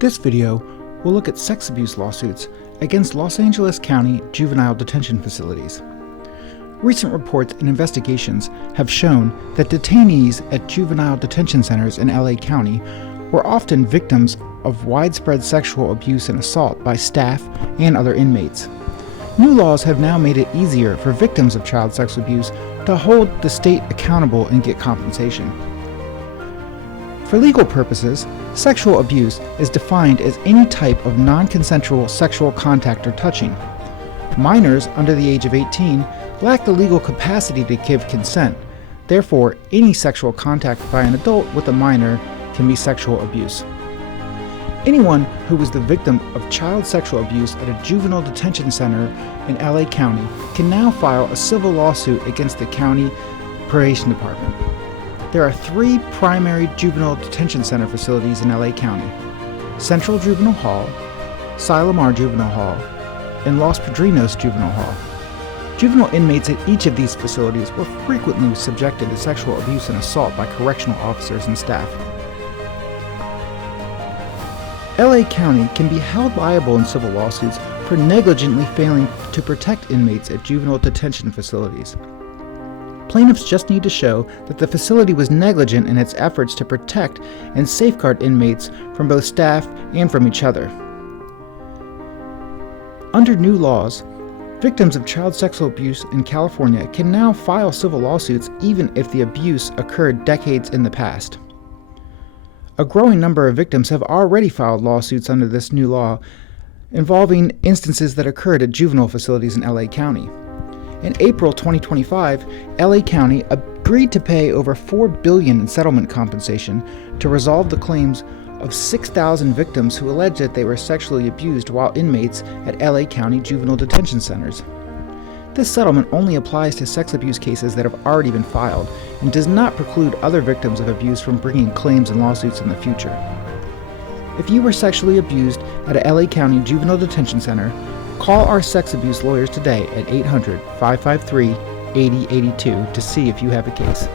This video will look at sex abuse lawsuits against Los Angeles County juvenile detention facilities. Recent reports and investigations have shown that detainees at juvenile detention centers in LA County were often victims of widespread sexual abuse and assault by staff and other inmates. New laws have now made it easier for victims of child sex abuse to hold the state accountable and get compensation. For legal purposes, sexual abuse is defined as any type of non-consensual sexual contact or touching. Minors under the age of 18 lack the legal capacity to give consent. Therefore, any sexual contact by an adult with a minor can be sexual abuse. Anyone who was the victim of child sexual abuse at a juvenile detention center in LA County can now file a civil lawsuit against the county probation department. There are 3 primary juvenile detention center facilities in LA County: Central Juvenile Hall, Silomar Juvenile Hall, and Los Padrinos Juvenile Hall. Juvenile inmates at each of these facilities were frequently subjected to sexual abuse and assault by correctional officers and staff. LA County can be held liable in civil lawsuits for negligently failing to protect inmates at juvenile detention facilities. Plaintiffs just need to show that the facility was negligent in its efforts to protect and safeguard inmates from both staff and from each other. Under new laws, victims of child sexual abuse in California can now file civil lawsuits even if the abuse occurred decades in the past. A growing number of victims have already filed lawsuits under this new law involving instances that occurred at juvenile facilities in LA County. In April 2025, LA County agreed to pay over $4 billion in settlement compensation to resolve the claims of 6,000 victims who alleged that they were sexually abused while inmates at LA County juvenile detention centers. This settlement only applies to sex abuse cases that have already been filed and does not preclude other victims of abuse from bringing claims and lawsuits in the future. If you were sexually abused at a LA County juvenile detention center, call our sex abuse lawyers today at 800-553-8082 to see if you have a case.